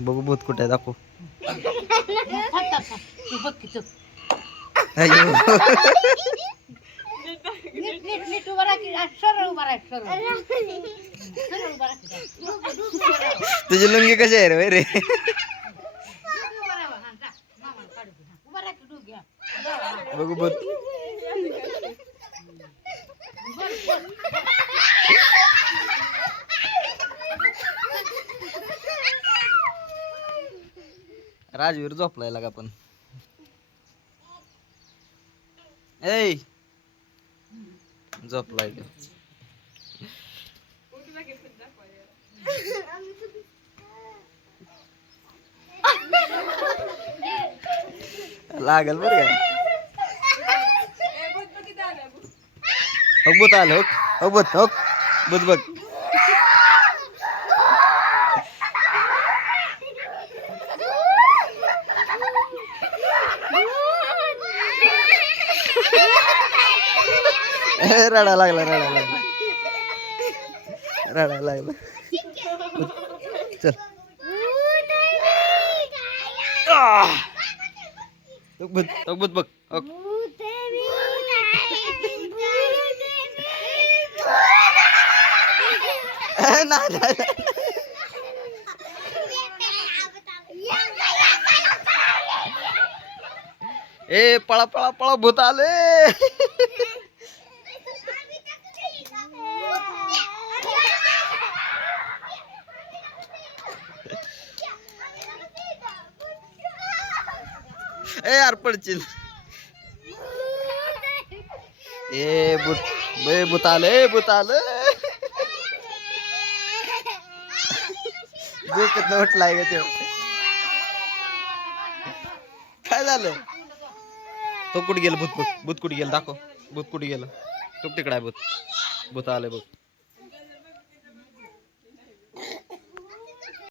बघू भूत कुठे दाखव. तुझी लुंगी कशी आहे रे रे बघू भूत. नीट नीट नीट उभा राहा की आ, सरळ उभा राहा सरळ सरळ उभा राहा की. सरळ. तुझी लुंगी कशी आहे रे वय रे उभा राहा, हा, जा. मामाला काढू दे, हा. उभा राहा की दोघी, हा. जा, हा. बघू भूत बरं, बरं. राजवीर झोपलाय लागा पण. ए झोपलाय. लागल बर का? हो भूत आलं हो भूत हो भूत बघ. रडा लागला रडा लागला. रडा लागला. चल! बघ बघ बघ. नाही, नाही, नाही. ए पळा पळा पळा भूत आले. ए यार पडशील. ए भूत बे भूत आले भूत आले. झोपेत उठलाय ग तो काय झालं? तो कुठे गेलं? भूत भूत भूत कुठे गेलं? दाखव. भूत कुठे गेलं? तो तिकडे आहे भूत. भूत आले बघ.